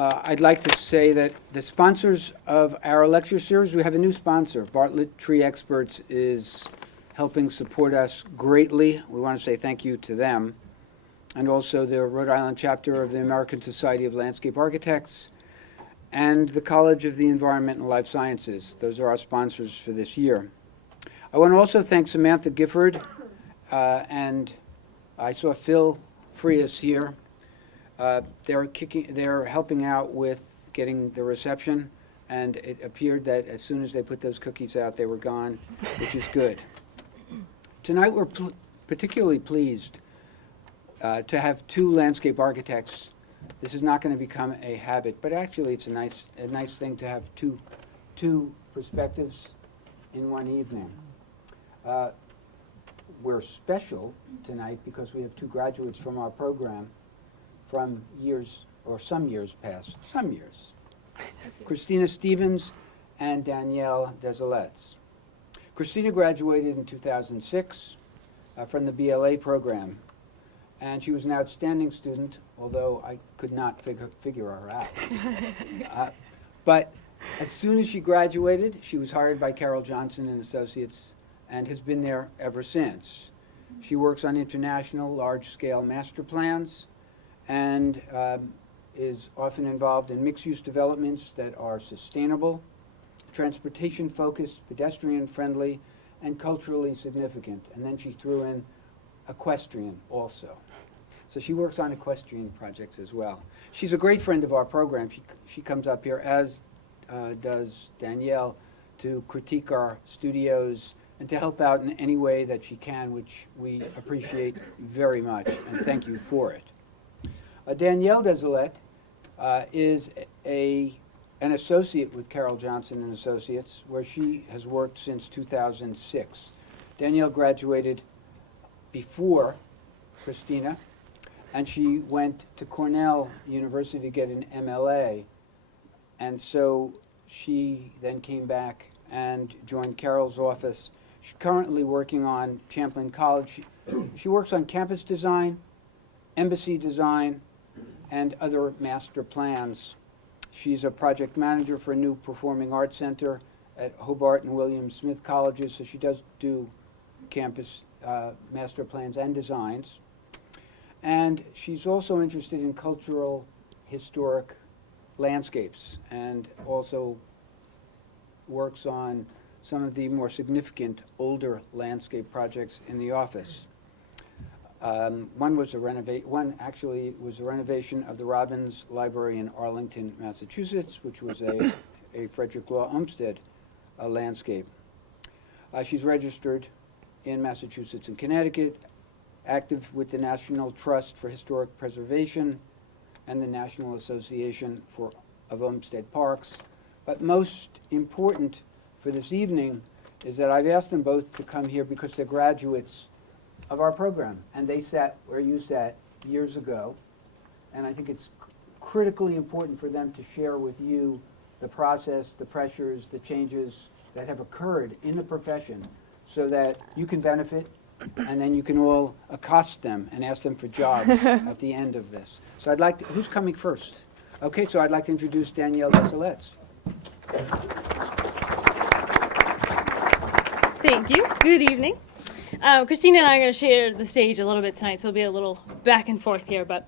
I'd like to say that the sponsors of our lecture series, we have a new sponsor. Bartlett Tree Experts is helping support us greatly. We want to say thank you to them. And also the Rhode Island chapter of the American Society of Landscape Architects and the College of the Environment and Life Sciences. Those are our sponsors for this year. I want to also thank Samantha Gifford, and I saw Phil Frias here. They're helping out with getting the reception, and it appeared that as soon as they put those cookies out, they were gone, which is good. Tonight we're particularly pleased to have two landscape architects. This is not going to become a habit, but actually it's a nice thing to have two perspectives in one evening. We're special tonight because we have two graduates from our program from years, or some years past, Kristina Stevens and Danielle Desilets. Kristina graduated in 2006 from the BLA program, and she was an outstanding student, although I could not figure her out. But as soon as she graduated, she was hired by Carroll Johnson and Associates and has been there ever since. She works on international large-scale master plans and is often involved in mixed-use developments that are sustainable, transportation-focused, pedestrian-friendly, and culturally significant. And then she threw in equestrian also. So she works on equestrian projects as well. She's a great friend of our program. She comes up here, as does Danielle, to critique our studios and to help out in any way that she can, which we appreciate very much, and thank you for it. Danielle Desilets is an associate with Carroll Johnson and Associates, where she has worked since 2006. Danielle graduated before Kristina, and she went to Cornell University to get an MLA, and so she then came back and joined Carroll's office. She's currently working on Champlain College. She works on campus design, embassy design, and other master plans. She's a project manager for a new performing arts center at Hobart and William Smith Colleges, so she does do campus master plans and designs. And she's also interested in cultural, historic landscapes, and also works on some of the more significant older landscape projects in the office. One actually was a renovation of the Robbins Library in Arlington, Massachusetts, which was a Frederick Law Olmsted landscape. She's registered in Massachusetts and Connecticut, active with the National Trust for Historic Preservation and the National Association of Olmsted Parks. But most important for this evening is that I've asked them both to come here because they're graduates of our program, and they sat where you sat years ago, and I think it's critically important for them to share with you the process, the pressures, the changes that have occurred in the profession so that you can benefit, and then you can all accost them and ask them for jobs at the end of this. So I'd like to, who's coming first? Okay, so I'd like to introduce Danielle Desilets. Thank you. Good evening. Christina and I are going to share the stage a little bit tonight, so it'll be a little back and forth here, but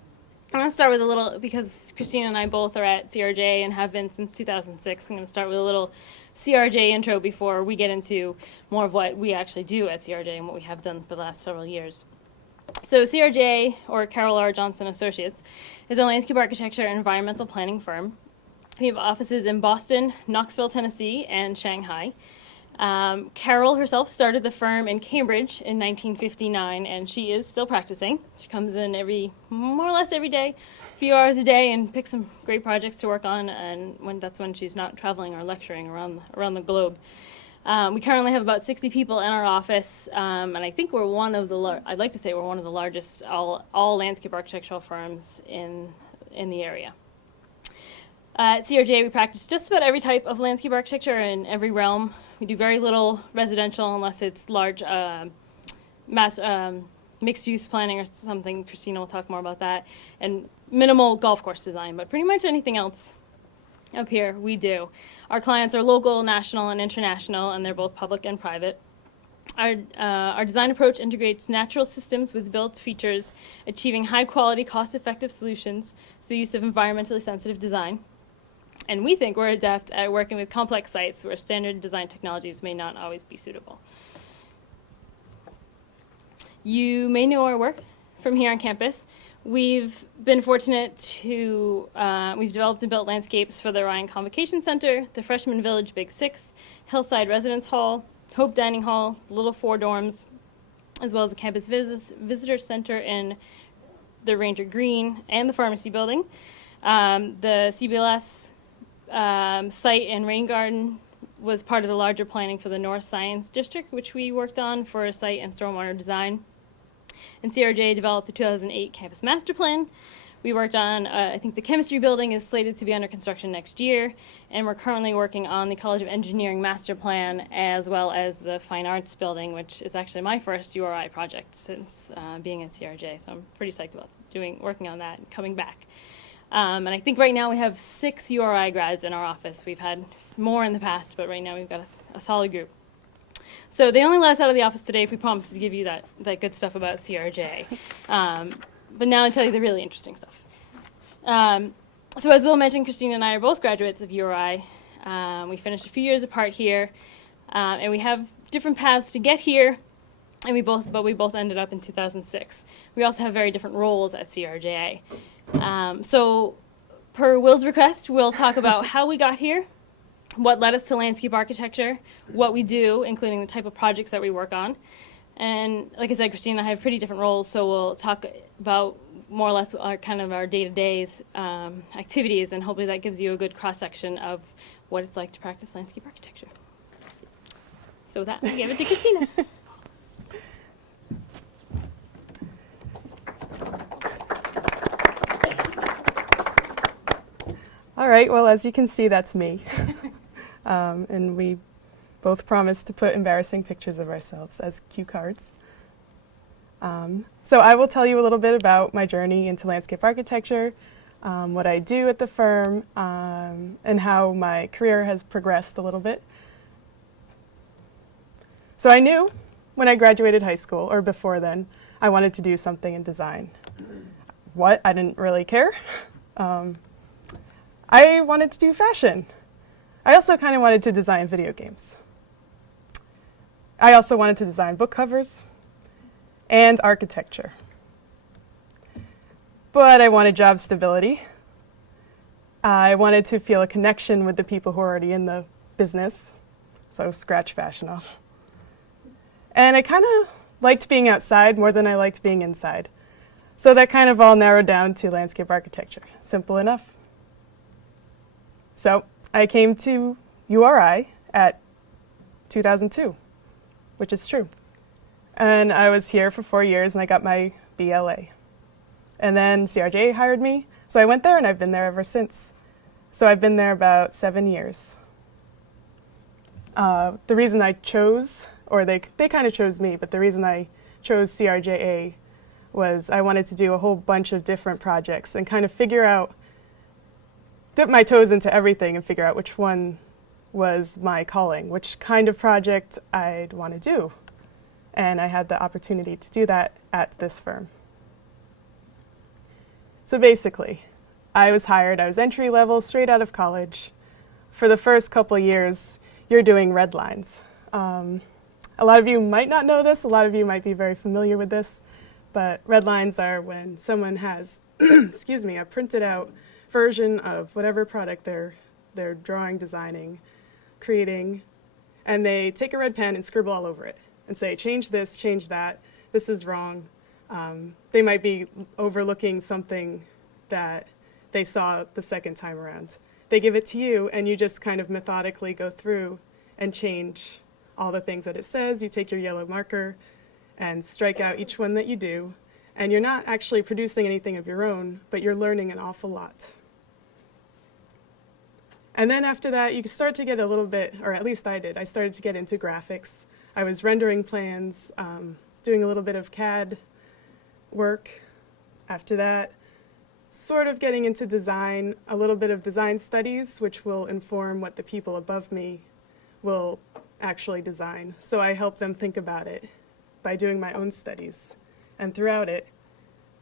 I'm going to start with a little, because Christina and I both are at CRJ and have been since 2006, I'm going to start with a little CRJ intro before we get into more of what we actually do at CRJ and what we have done for the last several years. So CRJ, or Carroll R. Johnson Associates, is a landscape architecture and environmental planning firm. We have offices in Boston, Knoxville, Tennessee, and Shanghai. Carroll herself started the firm in Cambridge in 1959, and she is still practicing. She comes in more or less every day, a few hours a day, and picks some great projects to work on, and that's when she's not traveling or lecturing around the globe. We currently have about 60 people in our office, and I think we're one of the I'd like to say we're one of the largest all landscape architectural firms in the area. At CRJ, we practice just about every type of landscape architecture in every realm. We do very little residential unless it's large mixed-use planning or something. Christina will talk more about that. And minimal golf course design, but pretty much anything else up here we do. Our clients are local, national, and international, and they're both public and private. Our design approach integrates natural systems with built features, achieving high-quality, cost-effective solutions through the use of environmentally sensitive design. And we think we're adept at working with complex sites where standard design technologies may not always be suitable. You may know our work from here on campus. We've been fortunate to, we've developed and built landscapes for the Ryan Convocation Center, the Freshman Village Big Six, Hillside Residence Hall, Hope Dining Hall, Little Four Dorms, as well as the Campus Visitor Center in the Ranger Green and the Pharmacy Building. The CBLS site in Rain Garden was part of the larger planning for the North Science District, which we worked on for a site and stormwater design. And CRJ developed the 2008 Campus Master Plan. We worked on, I think the chemistry building is slated to be under construction next year, and we're currently working on the College of Engineering Master Plan, as well as the Fine Arts building, which is actually my first URI project since being at CRJ, so I'm pretty psyched about working on that and coming back. And I think right now we have 6 URI grads in our office. We've had more in the past, but right now we've got a solid group. So they only let us out of the office today if we promised to give you that good stuff about CRJ. But now I'll tell you the really interesting stuff. So as Will mentioned, Christina and I are both graduates of URI. We finished a few years apart here, and we have different paths to get here, and we both ended up in 2006. We also have very different roles at CRJA. So per Will's request, we'll talk about how we got here, what led us to landscape architecture, what we do, including the type of projects that we work on. And like I said, Christina and I have pretty different roles, so we'll talk about more or less our day-to-day activities, and hopefully that gives you a good cross-section of what it's like to practice landscape architecture. So with that, I give it to Christina. All right, well, as you can see, that's me. And we both promised to put embarrassing pictures of ourselves as cue cards. So I will tell you a little bit about my journey into landscape architecture, what I do at the firm, and how my career has progressed a little bit. So I knew when I graduated high school, or before then, I wanted to do something in design. What? I didn't really care. I wanted to do fashion. I also kind of wanted to design video games. I also wanted to design book covers and architecture. But I wanted job stability. I wanted to feel a connection with the people who are already in the business, so scratch fashion off. And I kind of liked being outside more than I liked being inside. So that kind of all narrowed down to landscape architecture. Simple enough. So I came to URI at 2002, which is true. And I was here for 4 years, and I got my BLA. And then CRJ hired me, so I went there, and I've been there ever since. So I've been there about 7 years. The reason I chose, or they kind of chose me, but the reason I chose CRJA was I wanted to do a whole bunch of different projects and kind of figure out, dip my toes into everything and figure out which one was my calling, which kind of project I'd want to do. And I had the opportunity to do that at this firm. So basically, I was hired, I was entry level, straight out of college. For the first couple of years, you're doing red lines. A lot of you might not know this, a lot of you might be very familiar with this, but red lines are when someone has, excuse me, a printed out version of whatever product they're drawing, designing, creating, and they take a red pen and scribble all over it and say, change this, change that, this is wrong. They might be overlooking something that they saw the second time around. They give it to you, and you just kind of methodically go through and change all the things that it says. You take your yellow marker and strike out each one that you do, and you're not actually producing anything of your own, but you're learning an awful lot. And then after that, you start to get a little bit, or at least I did, I started to get into graphics. I was rendering plans, doing a little bit of CAD work. After that, sort of getting into design, a little bit of design studies, which will inform what the people above me will actually design. So I help them think about it by doing my own studies. And throughout it,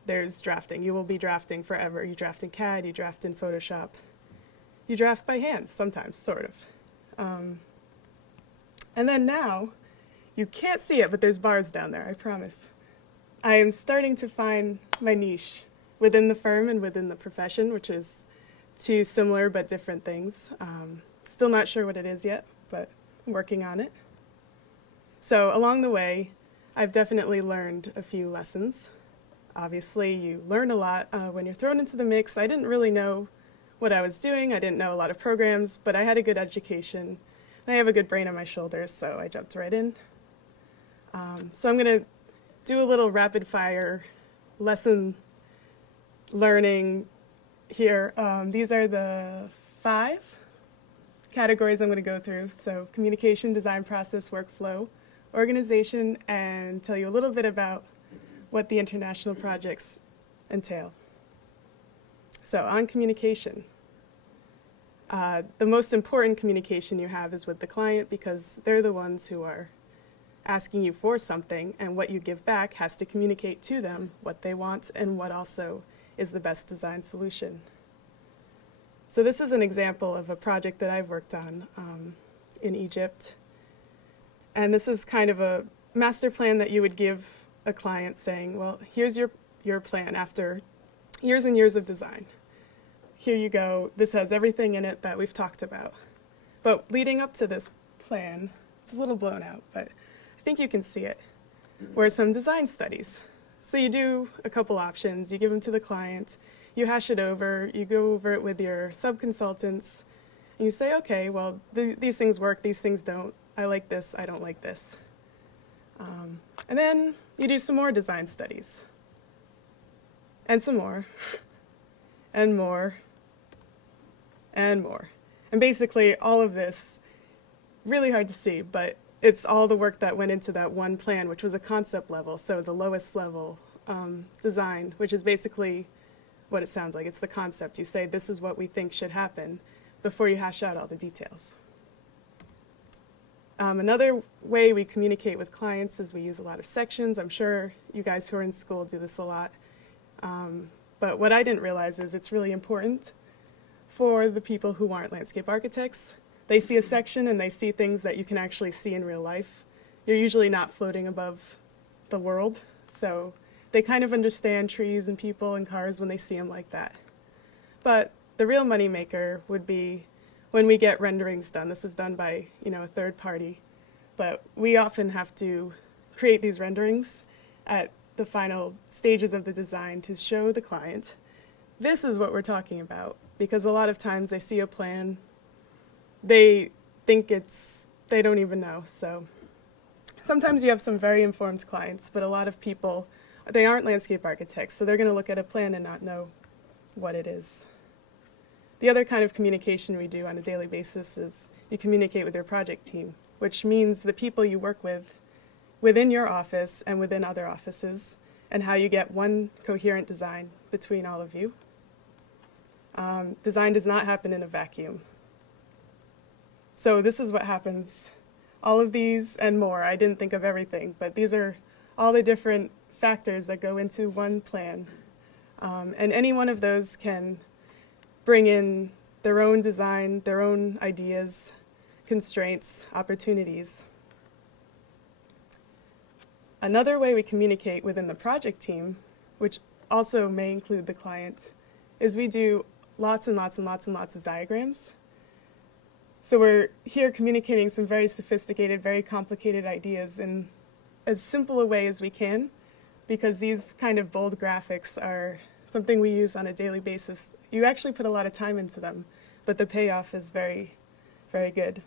there's drafting. You will be drafting forever. You draft in CAD, you draft in Photoshop. You draft by hand sometimes, sort of. And then now, you can't see it, but there's bars down there, I promise. I am starting to find my niche within the firm and within the profession, which is two similar but different things. Still not sure what it is yet, but I'm working on it. So along the way, I've definitely learned a few lessons. Obviously, you learn a lot when you're thrown into the mix. I didn't really know what I was doing. I didn't know a lot of programs, but I had a good education. And I have a good brain on my shoulders, so I jumped right in. So I'm going to do a little rapid fire lesson learning here. These are the 5 categories I'm going to go through. So communication, design process, workflow, organization, and tell you a little bit about what the international projects entail. So on communication, the most important communication you have is with the client because they're the ones who are asking you for something, and what you give back has to communicate to them what they want and what also is the best design solution. So this is an example of a project that I've worked on in Egypt. And this is kind of a master plan that you would give a client saying, well, here's your plan after years and years of design. Here you go. This has everything in it that we've talked about. But leading up to this plan, it's a little blown out, but I think you can see it, were some design studies. So you do a couple options. You give them to the client. You hash it over. You go over it with your sub-consultants. And you say, okay, well, these things work. These things don't. I like this. I don't like this. And then you do some more design studies. And some more. And more. And more. And basically all of this, really hard to see, but it's all the work that went into that one plan, which was a concept level, so the lowest level design, which is basically what it sounds like. It's the concept. You say, this is what we think should happen before you hash out all the details. Another way we communicate with clients is we use a lot of sections. I'm sure you guys who are in school do this a lot. But what I didn't realize is it's really important for the people who aren't landscape architects. They see a section and they see things that you can actually see in real life. You're usually not floating above the world, so they kind of understand trees and people and cars when they see them like that. But the real moneymaker would be when we get renderings done. This is done by, a third party, but we often have to create these renderings at the final stages of the design to show the client, this is what we're talking about, because a lot of times they see a plan, they think they don't even know. So sometimes you have some very informed clients, but a lot of people, they aren't landscape architects, so they're going to look at a plan and not know what it is. The other kind of communication we do on a daily basis is you communicate with your project team, which means the people you work with within your office and within other offices, and how you get one coherent design between all of you. Design does not happen in a vacuum. So this is what happens. All of these and more, I didn't think of everything, but these are all the different factors that go into one plan. And any one of those can bring in their own design, their own ideas, constraints, opportunities. Another way we communicate within the project team, which also may include the client, is we do lots and lots and lots and lots of diagrams. So we're here communicating some very sophisticated, very complicated ideas in as simple a way as we can, because these kind of bold graphics are something we use on a daily basis. You actually put a lot of time into them, but the payoff is very, very good.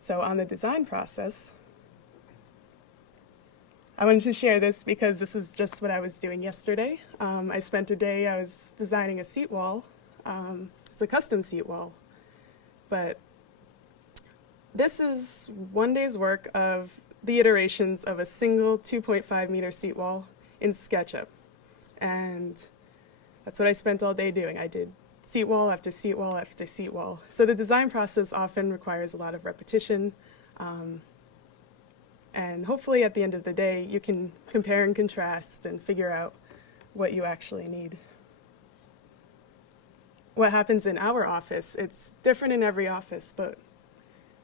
So on the design process, I wanted to share this because this is just what I was doing yesterday. I spent a day, I was designing a seat wall. It's a custom seat wall. But this is one day's work of the iterations of a single 2.5 meter seat wall in SketchUp. And That's what I spent all day doing. I did seat wall after seat wall after seat wall. So the design process often requires a lot of repetition. And hopefully at the end of the day, you can compare and contrast and figure out what you actually need. What happens in our office, it's different in every office, but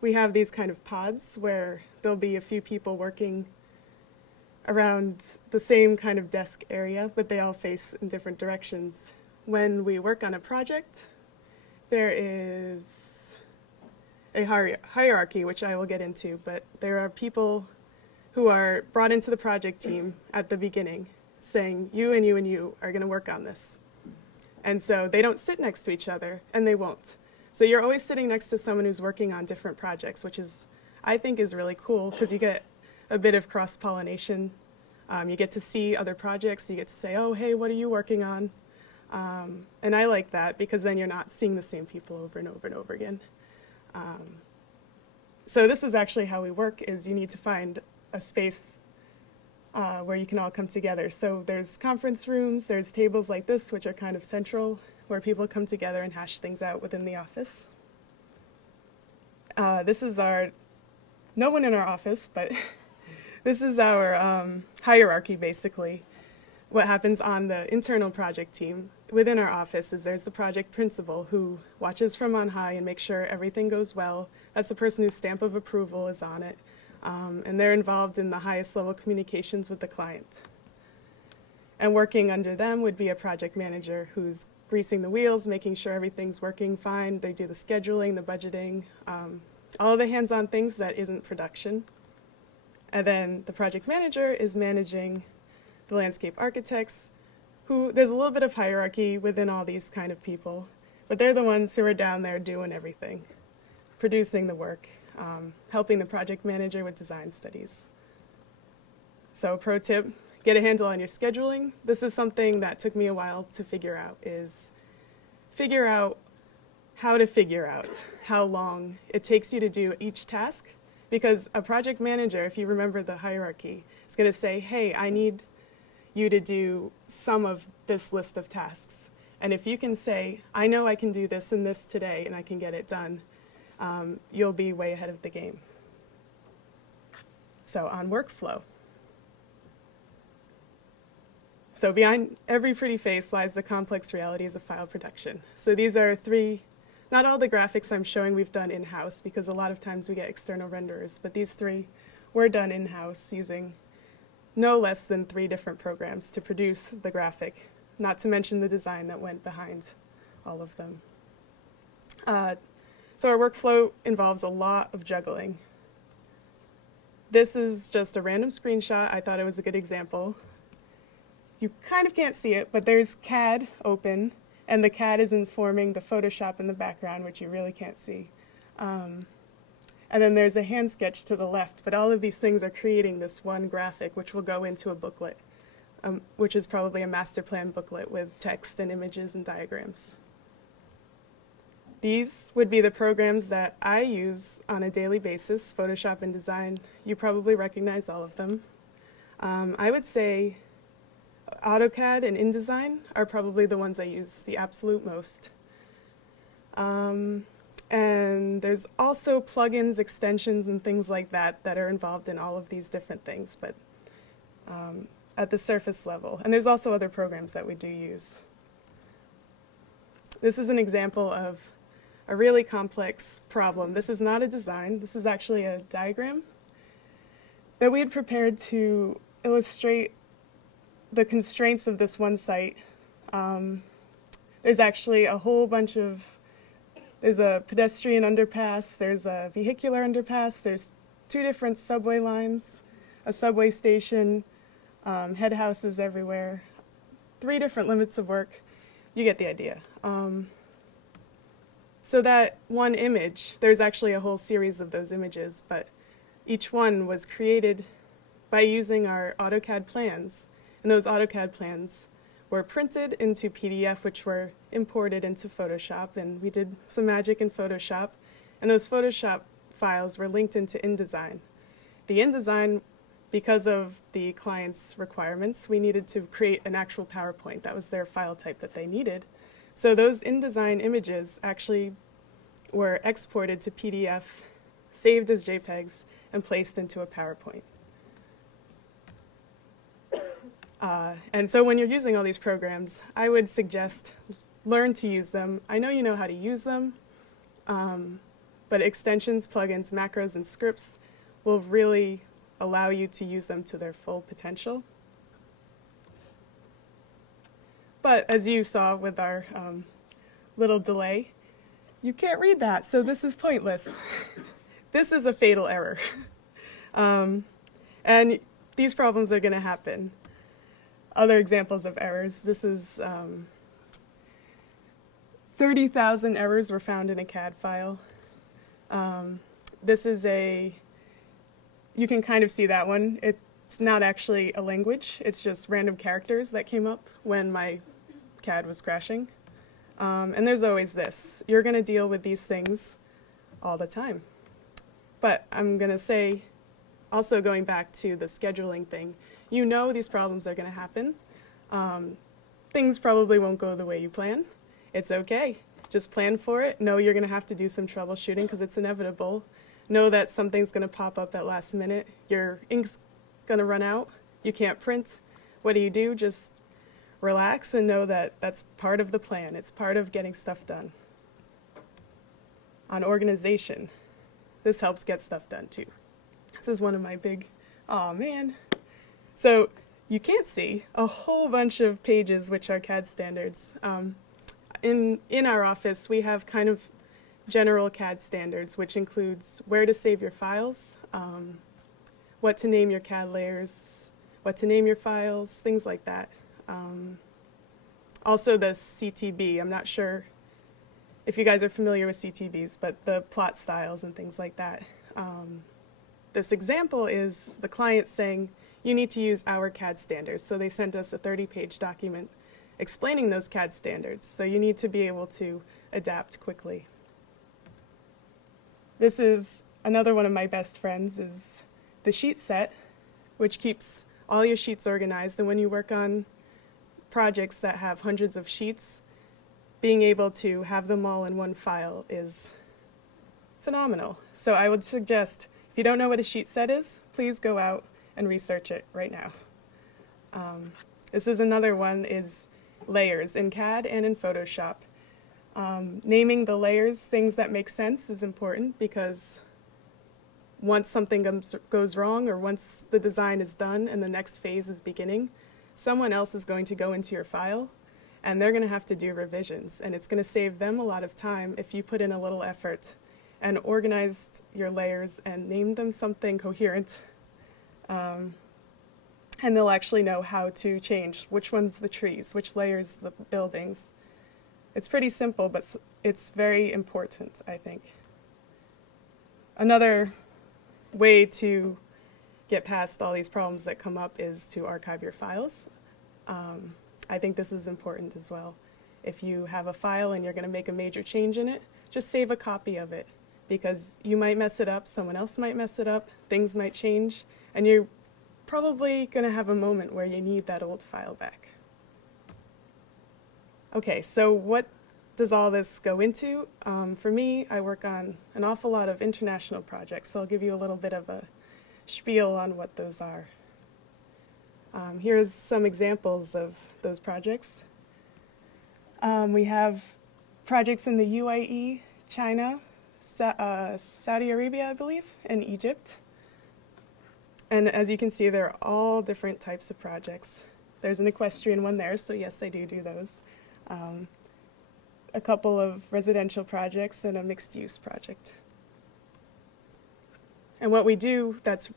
we have these kind of pods where there'll be a few people working around the same kind of desk area, but they all face in different directions. When we work on a project, there is a hierarchy, which I will get into, but there are people who are brought into the project team at the beginning saying, you and you and you are going to work on this. And so they don't sit next to each other, and they won't. So you're always sitting next to someone who's working on different projects, which is, I think, is really cool because you get a bit of cross-pollination. You get to see other projects. You get to say, oh, hey, what are you working on? And I like that because then you're not seeing the same people over and over and over again. So this is actually how we work, is you need to find a space where you can all come together. So there's conference rooms, there's tables like this, which are kind of central, where people come together and hash things out within the office. This is no one in our office, but this is our hierarchy, basically. What happens on the internal project team within our office is there's the project principal who watches from on high and makes sure everything goes well. That's the person whose stamp of approval is on it. And they're involved in the highest level communications with the client. And working under them would be a project manager who's greasing the wheels, making sure everything's working fine. They do the scheduling, the budgeting, all of the hands-on things that isn't production. And then the project manager is managing the landscape architects, who there's a little bit of hierarchy within all these kind of people, but they're the ones who are down there doing everything, producing the work, helping the project manager with design studies. So pro tip, get a handle on your scheduling. This is something that took me a while to figure out, is figure out how to figure out how long it takes you to do each task. Because a project manager, if you remember the hierarchy, is going to say, hey, I need you to do some of this list of tasks. And if you can say, I know I can do this and this today and I can get it done, you'll be way ahead of the game. So on workflow. So behind every pretty face lies the complex realities of file production. So these are three, not all the graphics I'm showing we've done in-house, because a lot of times we get external renderers, but these three were done in-house using no less than 3 different programs to produce the graphic, not to mention the design that went behind all of them. So our workflow involves a lot of juggling. This is just a random screenshot. I thought it was a good example. You kind of can't see it, but there's CAD open, and the CAD is informing the Photoshop in the background, which you really can't see. And then there's a hand sketch to the left, but all of these things are creating this one graphic, which will go into a booklet, which is probably a master plan booklet with text and images and diagrams. These would be the programs that I use on a daily basis, Photoshop and Design. You probably recognize all of them. I would say AutoCAD and InDesign are probably the ones I use the absolute most. And there's also plugins, extensions, and things like that that are involved in all of these different things, but at the surface level. And there's also other programs that we do use. This is an example of a really complex problem. This is not a design. This is actually a diagram that we had prepared to illustrate the constraints of this one site. There's actually a whole bunch of, there's a pedestrian underpass, there's a vehicular underpass, there's 2 different subway lines, a subway station, head houses everywhere, 3 different limits of work. You get the idea. So that one image, there's actually a whole series of those images, but each one was created by using our AutoCAD plans. And those AutoCAD plans were printed into PDF, which were imported into Photoshop, and we did some magic in Photoshop. And those Photoshop files were linked into InDesign. The InDesign because of the client's requirements, we needed to create an actual PowerPoint. That was their file type that they needed. So those InDesign images actually were exported to PDF, saved as JPEGs, and placed into a PowerPoint. And so when you're using all these programs, I would suggest learn to use them. I know you know how to use them, but extensions, plugins, macros, and scripts will really allow you to use them to their full potential. But as you saw with our little delay, you can't read that, so this is pointless. This is a fatal error. And these problems are going to happen. Other examples of errors, this is 30,000 errors were found in a CAD file. This is you can kind of see that one. It's not actually a language, it's just random characters that came up when my CAD was crashing. And there's always this. You're going to deal with these things all the time. But I'm going to say, also going back to the scheduling thing, you know these problems are going to happen. Things probably won't go the way you plan. It's okay. Just plan for it. Know you're going to have to do some troubleshooting because it's inevitable. Know that something's going to pop up at last minute. Your ink's going to run out. You can't print. What do? Just relax and know that that's part of the plan. It's part of getting stuff done. On organization, this helps get stuff done too. This is one of my big, aw man. So you can't see a whole bunch of pages which are CAD standards. In our office, we have kind of general CAD standards, which includes where to save your files, what to name your CAD layers, what to name your files, things like that. Also the CTB, I'm not sure if you guys are familiar with CTBs, but the plot styles and things like that. This example is the client saying, you need to use our CAD standards. So they sent us a 30-page document explaining those CAD standards. So you need to be able to adapt quickly. This is another one of my best friends, is the sheet set, which keeps all your sheets organized. And when you work on projects that have hundreds of sheets, being able to have them all in one file is phenomenal. So I would suggest, if you don't know what a sheet set is, please go out and research it right now. This is another one, is layers in CAD and in Photoshop. Naming the layers, things that make sense, is important because once something goes wrong or once the design is done and the next phase is beginning, someone else is going to go into your file and they're going to have to do revisions, and it's going to save them a lot of time if you put in a little effort and organized your layers and named them something coherent. And they'll actually know how to change which one's the trees, which layer's the buildings. It's pretty simple, but it's very important, I think. Another way to get past all these problems that come up is to archive your files. I think this is important as well. If you have a file and you're going to make a major change in it, just save a copy of it, because you might mess it up, someone else might mess it up, things might change, and you're probably going to have a moment where you need that old file back. Okay, so what does all this go into? For me, I work on an awful lot of international projects, so I'll give you a little bit of a spiel on what those are. Here's some examples of those projects. We have projects in the UAE, China, Saudi Arabia, I believe, and Egypt. And as you can see, there are all different types of projects. There's an equestrian one there, so yes, I do those. A couple of residential projects and a mixed-use project. And what we do that's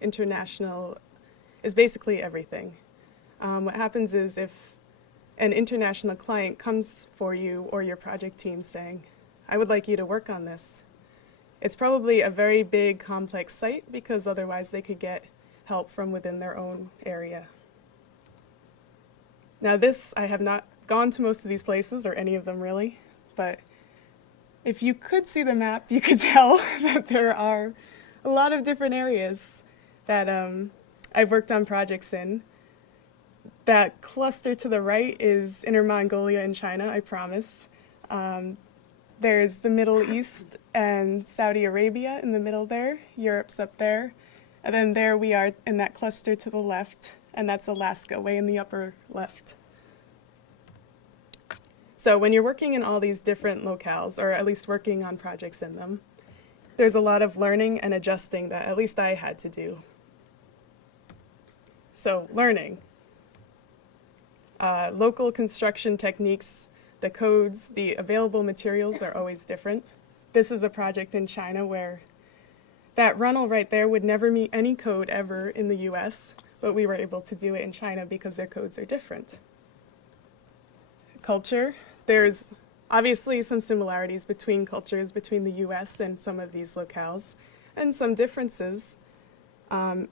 international is basically everything. What happens is if an international client comes for you or your project team saying, I would like you to work on this, it's probably a very big, complex site, because otherwise they could get help from within their own area. Now this, I have not gone to most of these places, or any of them really, but if you could see the map, you could tell that there are a lot of different areas that I've worked on projects in. That cluster to the right is Inner Mongolia in China, I promise. There's the Middle East and Saudi Arabia in the middle there. Europe's up there. And then there we are in that cluster to the left, and that's Alaska, way in the upper left. So when you're working in all these different locales, or at least working on projects in them, there's a lot of learning and adjusting that at least I had to do. So learning. Local construction techniques, the codes, the available materials are always different. This is a project in China where that runnel right there would never meet any code ever in the US, but we were able to do it in China because their codes are different. Culture, there's obviously some similarities between cultures between the US and some of these locales, and some differences,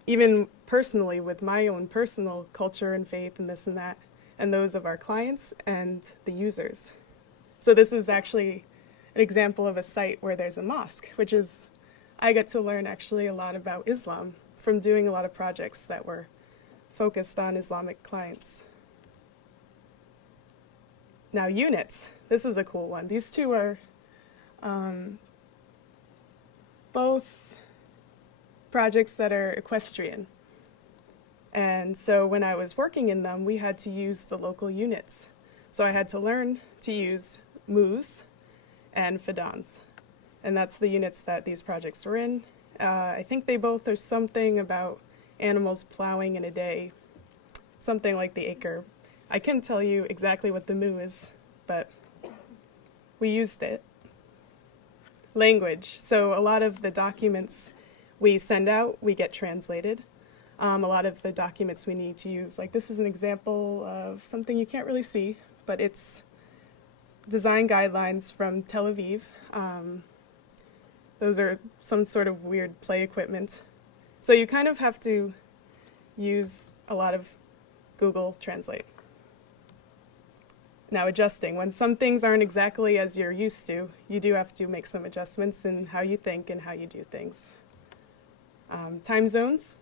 even personally with my own personal culture and faith and this and that, and those of our clients and the users. So this is actually an example of a site where there's a mosque, which is, I get to learn actually a lot about Islam from doing a lot of projects that were focused on Islamic clients. Now units, this is a cool one. These two are both projects that are equestrian. And so when I was working in them, we had to use the local units. So I had to learn to use moos and fedans. And that's the units that these projects were in. I think they both are something about animals plowing in a day, something like the acre. I couldn't tell you exactly what the moo is, but we used it. Language. So a lot of the documents we send out, we get translated. A lot of the documents we need to use, like this is an example of something you can't really see, but it's design guidelines from Tel Aviv. Those are some sort of weird play equipment. So you kind of have to use a lot of Google Translate. Now adjusting, when some things aren't exactly as you're used to, you do have to make some adjustments in how you think and how you do things. Time zones.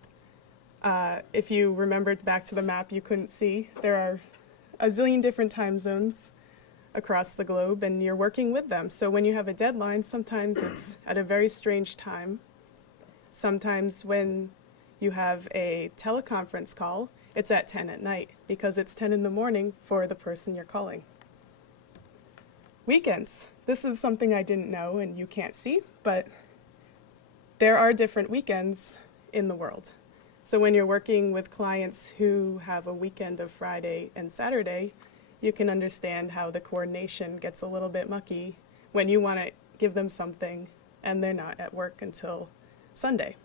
If you remembered back to the map you couldn't see, there are a zillion different time zones across the globe, and you're working with them. So when you have a deadline, sometimes it's at a very strange time. Sometimes when you have a teleconference call, it's at 10 at night because it's 10 in the morning for the person you're calling. Weekends. This is something I didn't know and you can't see, but there are different weekends in the world. So when you're working with clients who have a weekend of Friday and Saturday, you can understand how the coordination gets a little bit mucky when you want to give them something and they're not at work until Sunday.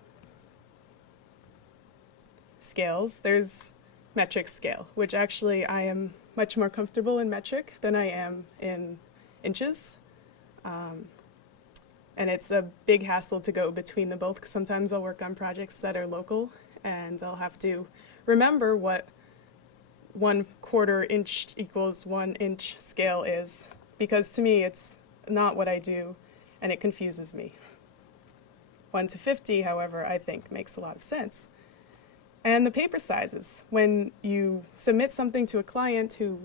Scales, there's metric scale, which actually I am much more comfortable in metric than I am in inches. And it's a big hassle to go between the both, because sometimes I'll work on projects that are local and I'll have to remember what 1/4 inch equals 1 inch scale is, because to me it's not what I do and it confuses me. 1:50, however, I think makes a lot of sense. And the paper sizes. When you submit something to a client who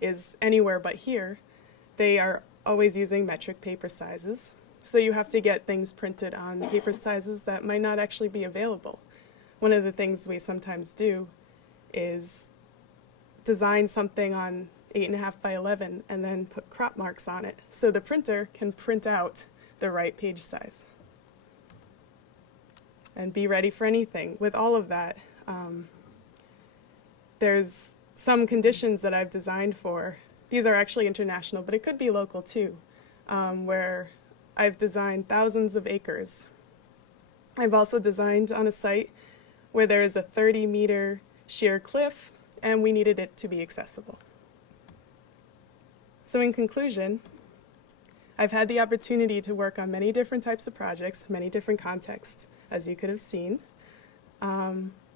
is anywhere but here, they are always using metric paper sizes. So you have to get things printed on paper sizes that might not actually be available. One of the things we sometimes do is design something on 8.5 by 11 and then put crop marks on it so the printer can print out the right page size. And be ready for anything. With all of that, there's some conditions that I've designed for. These are actually international, but it could be local too, where I've designed thousands of acres. I've also designed on a site where there is a 30-meter sheer cliff, and we needed it to be accessible. So in conclusion, I've had the opportunity to work on many different types of projects, many different contexts, as you could have seen.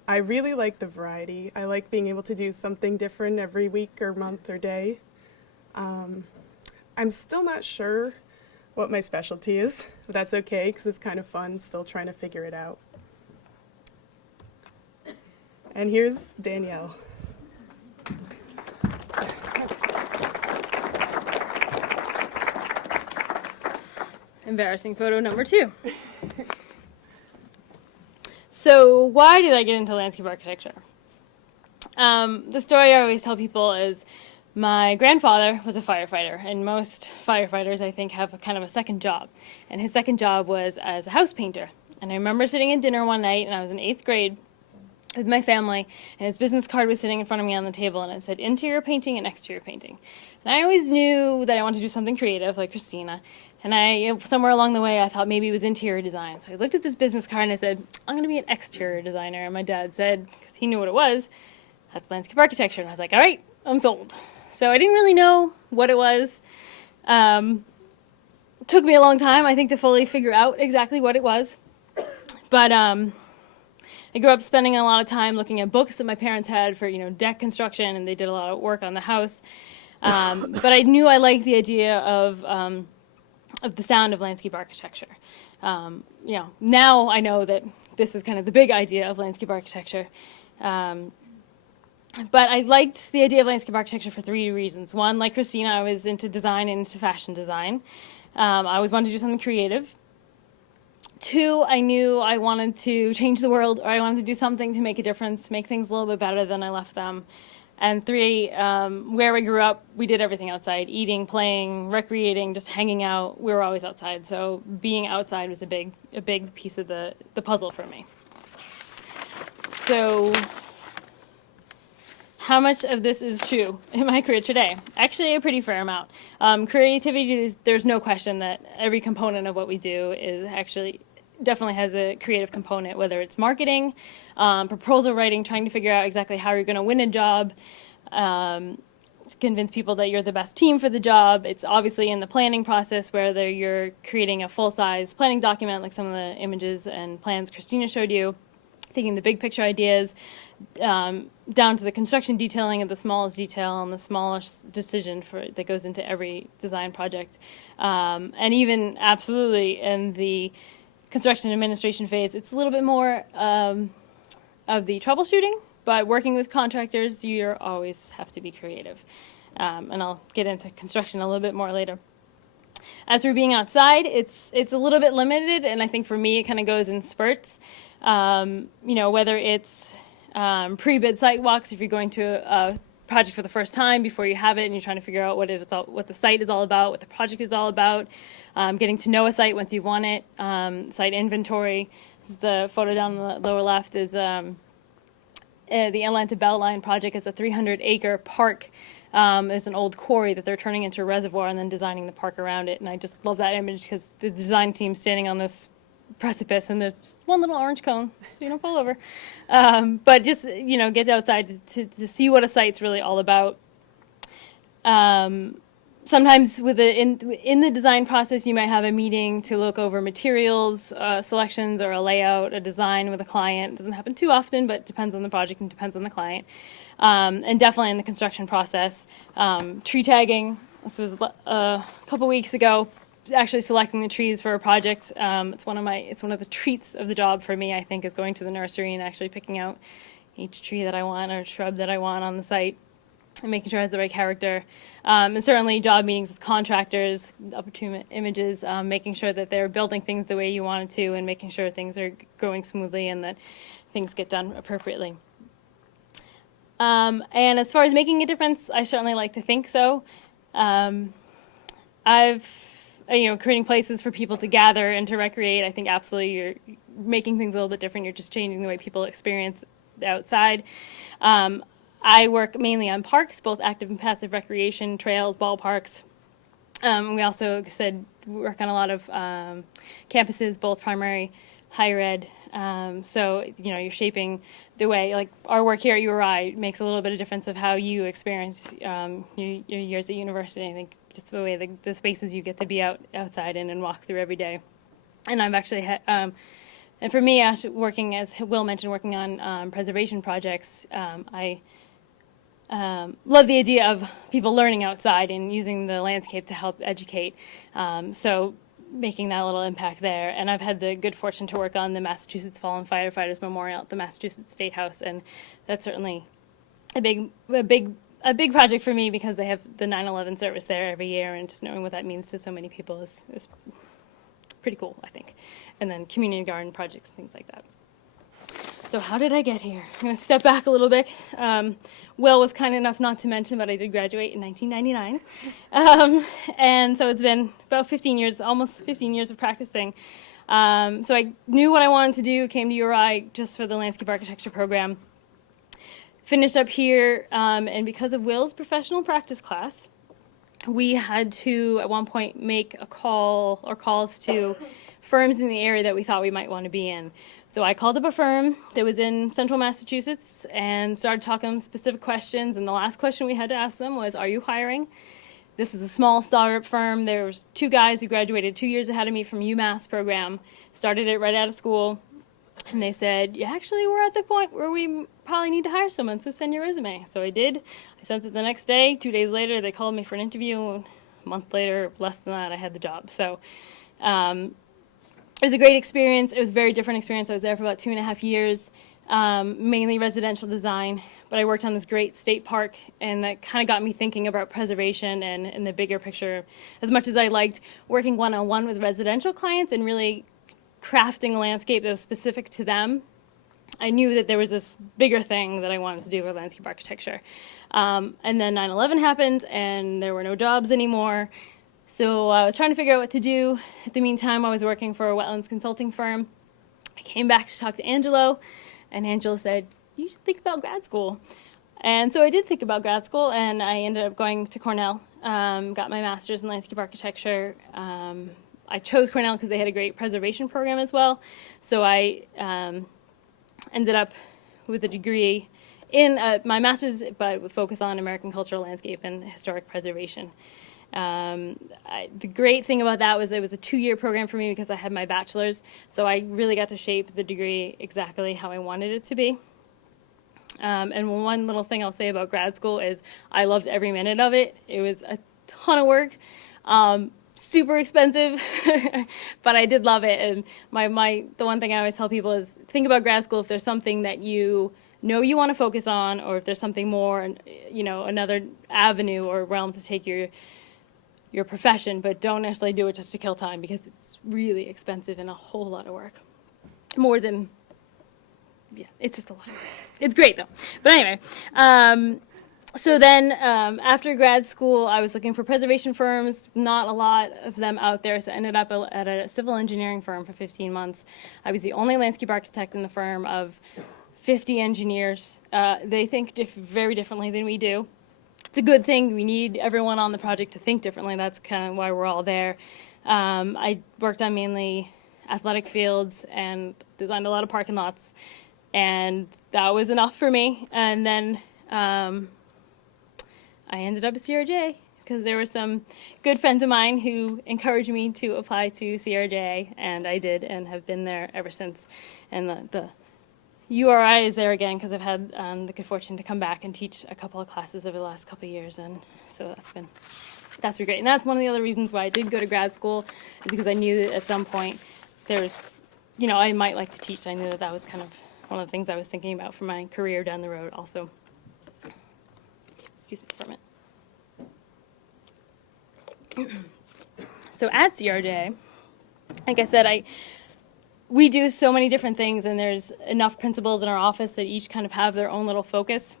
I really like the variety. I like being able to do something different every week or month or day. I'm still not sure what my specialty is, but that's okay because it's kind of fun, still trying to figure it out. And here's Danielle. Embarrassing photo number 2. So why did I get into landscape architecture? The story I always tell people is my grandfather was a firefighter, and most firefighters, I think, have kind of a second job. And his second job was as a house painter. And I remember sitting at dinner one night, and I was in 8th grade with my family, and his business card was sitting in front of me on the table, and it said interior painting and exterior painting. And I always knew that I wanted to do something creative, like Kristina. And somewhere along the way, I thought maybe it was interior design. So I looked at this business card and I said, I'm going to be an exterior designer. And my dad said, because he knew what it was, that's landscape architecture. And I was like, all right, I'm sold. So I didn't really know what it was. It took me a long time, I think, to fully figure out exactly what it was. But I grew up spending a lot of time looking at books that my parents had for, deck construction, and they did a lot of work on the house. But I knew I liked the idea of the sound of landscape architecture. Now I know that this is kind of the big idea of landscape architecture. But I liked the idea of landscape architecture for 3 reasons. One, like Christina, I was into design and into fashion design. I always wanted to do something creative. 2, I knew I wanted to change the world, or I wanted to do something to make a difference, make things a little bit better than I left them. And 3, where I grew up, we did everything outside, eating, playing, recreating, just hanging out. We were always outside, so being outside was a big piece of the puzzle for me. So how much of this is true in my career today? Actually, a pretty fair amount. Creativity, there's no question that every component of what we do is actually definitely has a creative component, whether it's marketing, proposal writing, trying to figure out exactly how you're going to win a job, convince people that you're the best team for the job. It's obviously in the planning process, whether you're creating a full-size planning document like some of the images and plans Christina showed you, taking the big picture ideas, down to the construction detailing of the smallest detail and the smallest decision that goes into every design project. And even absolutely in the construction administration phase, it's a little bit more of the troubleshooting, but working with contractors, you always have to be creative. And I'll get into construction a little bit more later. As for being outside, it's a little bit limited, and I think for me it kind of goes in spurts. Whether it's pre-bid site walks, if you're going to a project for the first time before you have it and you're trying to figure out what the site is all about, what the project is all about, getting to know a site once you've won it, site inventory. The photo down the lower left is the Atlanta Beltline project is a 300-acre park. There's an old quarry that they're turning into a reservoir and then designing the park around it. And I just love that image because the design team's standing on this precipice and there's just one little orange cone so you don't fall over. But just, get outside to see what a site's really all about. Sometimes in the design process, you might have a meeting to look over materials, selections, or a layout, a design with a client. It doesn't happen too often, but it depends on the project and depends on the client. And definitely in the construction process. Tree tagging, this was a couple weeks ago, actually selecting the trees for a project. It's one of the treats of the job for me, I think, is going to the nursery and actually picking out each tree that I want or shrub that I want on the site and making sure it has the right character. And certainly job meetings with contractors, opportune images, making sure that they're building things the way you want it to and making sure things are going smoothly and that things get done appropriately. And as far as making a difference, I certainly like to think so. Creating places for people to gather and to recreate, I think absolutely you're making things a little bit different. You're just changing the way people experience the outside. I work mainly on parks, both active and passive recreation, trails, ballparks. We also work on a lot of campuses, both primary, higher ed. So you're shaping the way, like our work here at URI makes a little bit of difference of how you experience your years at university. I think just the way the spaces you get to be outside in and walk through every day. And I've actually and for me, working, as Will mentioned, working on preservation projects, I love the idea of people learning outside and using the landscape to help educate. So making that little impact there. And I've had the good fortune to work on the Massachusetts Fallen Firefighters Memorial at the Massachusetts State House, and that's certainly a big project for me because they have the 9/11 service there every year, and just knowing what that means to so many people is pretty cool, I think. And then community garden projects, things like that. So how did I get here? I'm going to step back a little bit. Will was kind enough not to mention, but I did graduate in 1999. And so it's been about 15 years, almost 15 years of practicing. So I knew what I wanted to do, came to URI just for the landscape architecture program. Finished up here, and because of Will's professional practice class, we had to, at one point, make a call or calls to firms in the area that we thought we might want to be in. So I called up a firm that was in central Massachusetts and started talking specific questions, and the last question we had to ask them was, are you hiring? This is a small startup firm. There was 2 guys who graduated 2 years ahead of me from UMass program, started it right out of school, and they said, yeah, actually, we're at the point where we probably need to hire someone, so send your resume. So I did. I sent it the next day. 2 days later, they called me for an interview. A month later, less than that, I had the job. So it was a great experience. It was a very different experience. I was there for about 2.5 years, mainly residential design. But I worked on this great state park, and that kind of got me thinking about preservation and the bigger picture. As much as I liked working one-on-one with residential clients and really crafting a landscape that was specific to them, I knew that there was this bigger thing that I wanted to do with landscape architecture. And then 9/11 happened, and there were no jobs anymore. So I was trying to figure out what to do. At the meantime, I was working for a wetlands consulting firm. I came back to talk to Angelo, and Angelo said, you should think about grad school. And so I did think about grad school, and I ended up going to Cornell, got my master's in landscape architecture. I chose Cornell because they had a great preservation program as well. So I ended up with a degree in my master's, but with focus on American cultural landscape and historic preservation. The great thing about that was it was a 2-year program for me because I had my bachelor's, so I really got to shape the degree exactly how I wanted it to be. And one little thing I'll say about grad school is I loved every minute of it. It was a ton of work, super expensive, but I did love it. And the one thing I always tell people is think about grad school if there's something that you know you want to focus on, or if there's something more, another avenue or realm to take your profession, but don't necessarily do it just to kill time because it's really expensive and a whole lot of work. More than, it's just a lot of work. It's great though. But anyway, so then after grad school, I was looking for preservation firms, not a lot of them out there, so I ended up at a civil engineering firm for 15 months. I was the only landscape architect in the firm of 50 engineers. They think very differently than we do. It's a good thing. We need everyone on the project to think differently. That's kind of why we're all there. I worked on mainly athletic fields and designed a lot of parking lots, and that was enough for me. And then I ended up at CRJ because there were some good friends of mine who encouraged me to apply to CRJ, and I did and have been there ever since. And the URI is there again because I've had the good fortune to come back and teach a couple of classes over the last couple of years, and so that's been great. And that's one of the other reasons why I did go to grad school, is because I knew that at some point there's, I might like to teach. I knew that was kind of one of the things I was thinking about for my career down the road also. Excuse me for a minute. So at CRJ, like I said, we do so many different things, and there's enough principals in our office that each kind of have their own little focus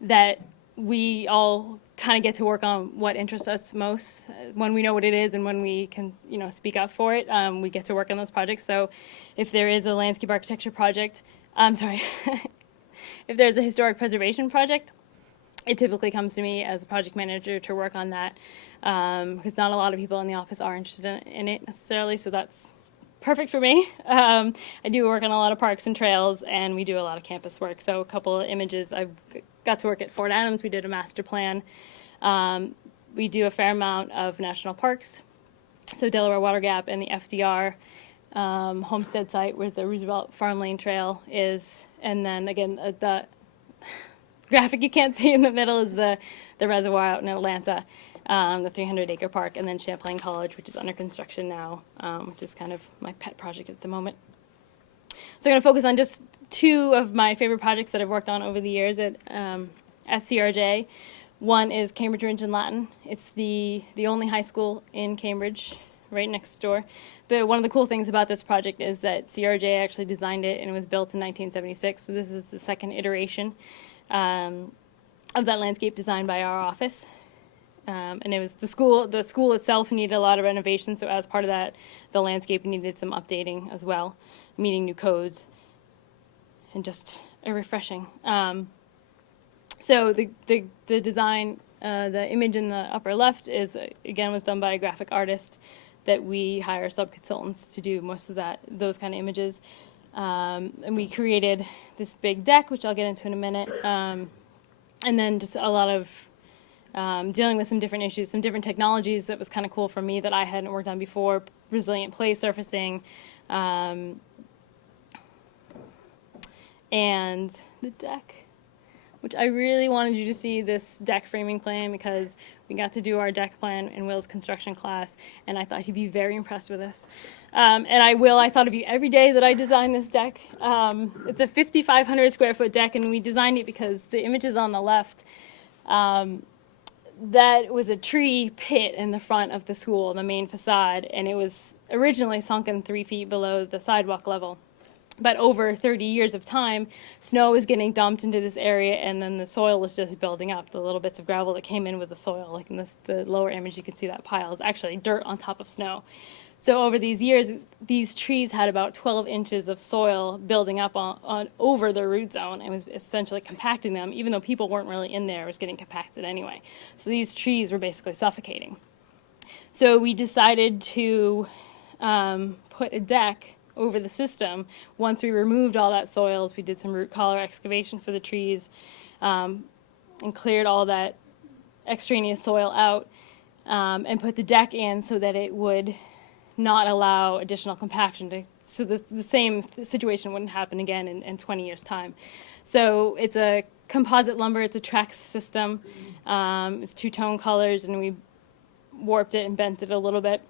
that we all kind of get to work on what interests us most. When we know what it is and when we can, speak up for it, we get to work on those projects. So if there is a landscape architecture project, if there's a historic preservation project, it typically comes to me as a project manager to work on that, because not a lot of people in the office are interested in it necessarily, so that's perfect for me. I do work on a lot of parks and trails, and we do a lot of campus work. So a couple of images, I've got to work at Fort Adams. We did a master plan. We do a fair amount of national parks. So Delaware Water Gap and the FDR homestead site where the Roosevelt Farm Lane Trail is. And then again, the graphic you can't see in the middle is the reservoir out in Atlanta. the 300-acre park, and then Champlain College, which is under construction now, which is kind of my pet project at the moment. So I'm going to focus on just two of my favorite projects that I've worked on over the years at CRJ. One is Cambridge Ridge and Latin. It's the only high school in Cambridge, right next door. One of the cool things about this project is that CRJ actually designed it, and it was built in 1976. So this is the second iteration of that landscape design by our office. And it was the school itself needed a lot of renovation, so as part of that, the landscape needed some updating as well, meeting new codes, and just a refreshing. So the design, the image in the upper left was done by a graphic artist that we hire sub-consultants to do most of those kind of images. And we created this big deck, which I'll get into in a minute, and then just a lot of dealing with some different issues, some different technologies that was kind of cool for me that I hadn't worked on before, resilient play surfacing, and the deck, which I really wanted you to see this deck framing plan because we got to do our deck plan in Will's construction class, and I thought he'd be very impressed with this. And I thought of you every day that I designed this deck. It's a 5,500 square foot deck, and we designed it because the images on the left, that was a tree pit in the front of the school, the main facade, and it was originally sunken 3 feet below the sidewalk level. But over 30 years of time, snow was getting dumped into this area, and then the soil was just building up. The little bits of gravel that came in with the soil, like in the lower image, you can see that pile is actually dirt on top of snow. So over these years, these trees had about 12 inches of soil building up on over the root zone, and was essentially compacting them. Even though people weren't really in there, it was getting compacted anyway. So these trees were basically suffocating. So we decided to put a deck over the system. Once we removed all that soils, we did some root collar excavation for the trees, and cleared all that extraneous soil out, and put the deck in so that it would not allow additional compaction so the same situation wouldn't happen again in 20 years time. So it's a composite lumber, it's a Trex system, it's two-tone colors, and we warped it and bent it a little bit.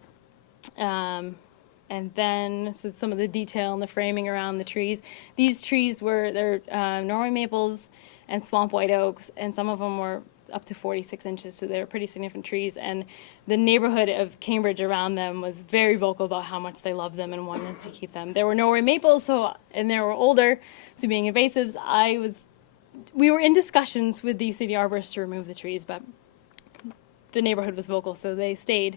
And then some of the detail and the framing around the trees. These trees they're Norway maples and swamp white oaks, and some of them were up to 46 inches, so they were pretty significant trees. And the neighborhood of Cambridge around them was very vocal about how much they loved them and wanted to keep them. There were Norway maples, and they were older, so being invasives, we were in discussions with the city arborists to remove the trees, but the neighborhood was vocal, so they stayed.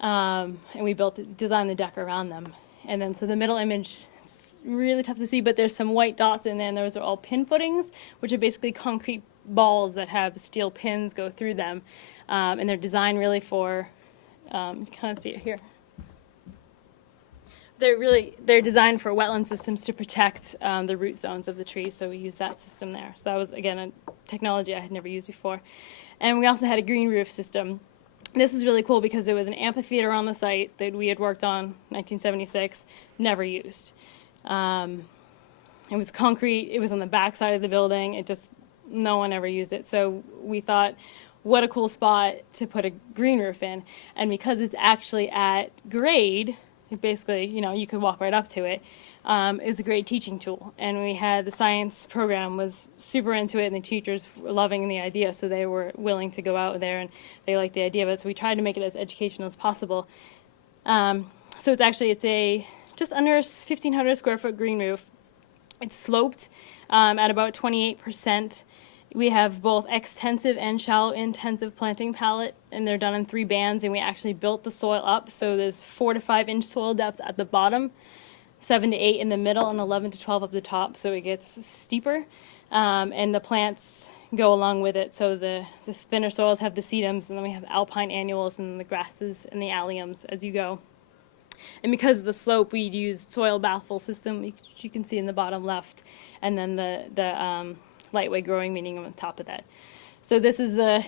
And we designed the deck around them. And then so the middle image is really tough to see, but there's some white dots in there, and those are all pin footings, which are basically concrete balls that have steel pins go through them. And they're designed really for, you can kind of see it here. They're designed for wetland systems to protect the root zones of the trees, so we use that system there. So that was, again, a technology I had never used before. And we also had a green roof system. This is really cool because there was an amphitheater on the site that we had worked on in 1976, never used. It was concrete, it was on the back side of the building, no one ever used it. So we thought, what a cool spot to put a green roof in. And because it's actually at grade, basically, you could walk right up to it, is a great teaching tool. And we had the science program was super into it, and the teachers were loving the idea, so they were willing to go out there, and they liked the idea of it. So we tried to make it as educational as possible. So it's a just under 1,500 square foot green roof. It's sloped at about 28%. We have both extensive and shallow intensive planting palette, and they're done in 3 bands, and we actually built the soil up, so there's 4 to 5 inch soil depth at the bottom, 7 to 8 in the middle, and 11 to 12 up the top, so it gets steeper, and the plants go along with it. So the thinner soils have the sedums, and then we have alpine annuals and the grasses and the alliums as you go. And because of the slope, we used soil baffle system, which you can see in the bottom left, and then the lightweight growing medium on top of that. So this is the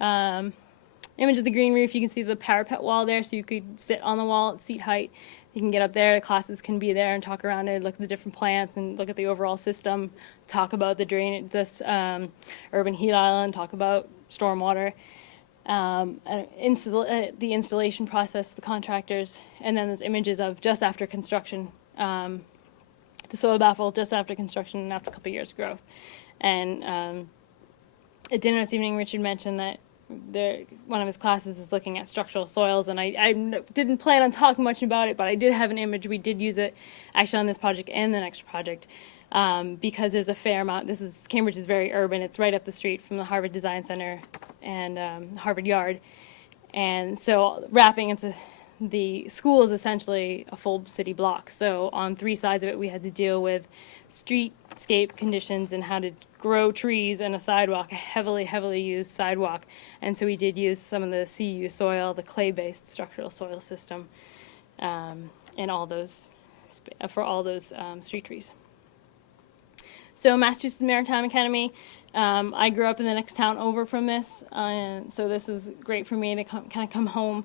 image of the green roof. You can see the parapet wall there, so you could sit on the wall at seat height. You can get up there, the classes can be there and talk around it, look at the different plants and look at the overall system, talk about the urban heat island, talk about stormwater. the installation process, the contractors, and then there's images of just after construction, the soil baffle just after construction and after a couple of years of growth. And at dinner this evening, Richard mentioned that one of his classes is looking at structural soils, and I didn't plan on talking much about it, but I did have an image. We did use it actually on this project and the next project, because there's a fair amount. Cambridge is very urban. It's right up the street from the Harvard Design Center and Harvard Yard. And so wrapping into the school is essentially a full city block. So on 3 sides of it, we had to deal with streetscape conditions and how to grow trees and a sidewalk, a heavily used sidewalk. And so we did use some of the CU soil, the clay-based structural soil system, and all those for all those street trees. So Massachusetts Maritime Academy, I grew up in the next town over from this, so this was great for me to kind of come home.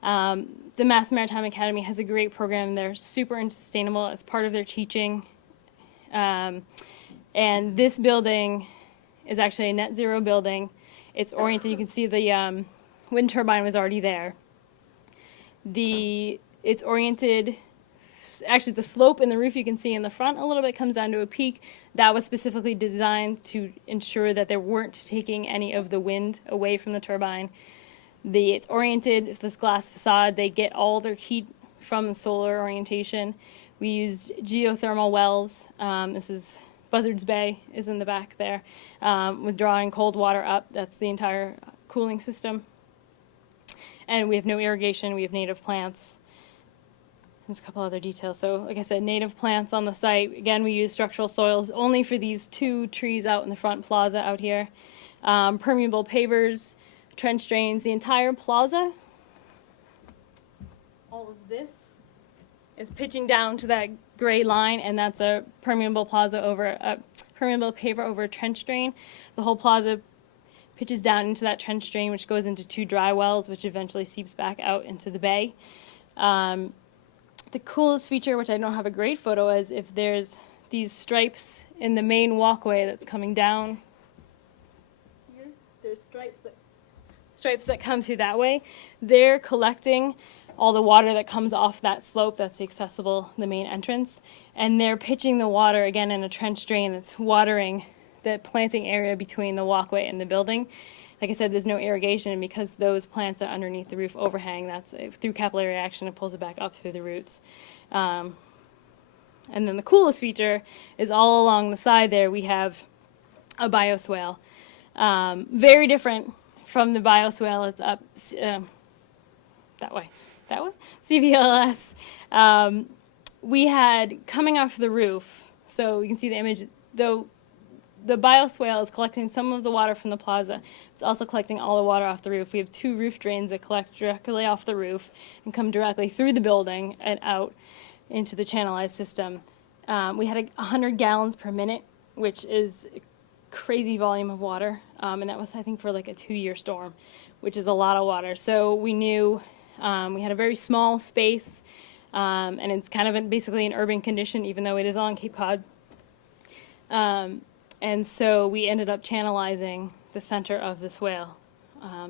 The Mass Maritime Academy has a great program. They're super sustainable as part of their teaching. And this building is actually a net zero building. It's oriented, you can see the wind turbine was already there. It's oriented, actually the slope in the roof you can see in the front a little bit comes down to a peak. That was specifically designed to ensure that they weren't taking any of the wind away from the turbine. It's oriented, it's this glass facade. They get all their heat from the solar orientation. We used geothermal wells. This is Buzzards Bay is in the back there, with drawing cold water up. That's the entire cooling system. And we have no irrigation. We have native plants. There's a couple other details. So like I said, native plants on the site. Again, we use structural soils only for these 2 trees out in the front plaza out here. Permeable pavers, trench drains, the entire plaza. All of this is pitching down to that gray line, and that's a permeable paver over a trench drain. The whole plaza pitches down into that trench drain, which goes into 2 dry wells, which eventually seeps back out into the bay. The coolest feature, which I don't have a great photo, is if there's these stripes in the main walkway that's coming down. Here, there's stripes that come through that way. They're collecting all the water that comes off that slope that's accessible, the main entrance, and they're pitching the water again in a trench drain that's watering the planting area between the walkway and the building. Like I said, there's no irrigation, and because those plants are underneath the roof overhang, that's through capillary action, it pulls it back up through the roots. And then the coolest feature is all along the side there we have a bioswale. Very different from the bioswale. It's up that way, CVLS. We had coming off the roof, so you can see the image, though the bioswale is collecting some of the water from the plaza. It's also collecting all the water off the roof. We have 2 roof drains that collect directly off the roof and come directly through the building and out into the channelized system. We had 100 gallons per minute, which is a crazy volume of water, and that was, I think, for like a 2-year storm, which is a lot of water. So we knew we had a very small space, and it's kind of basically an urban condition, even though it is on Cape Cod. And so we ended up channelizing the center of the swale,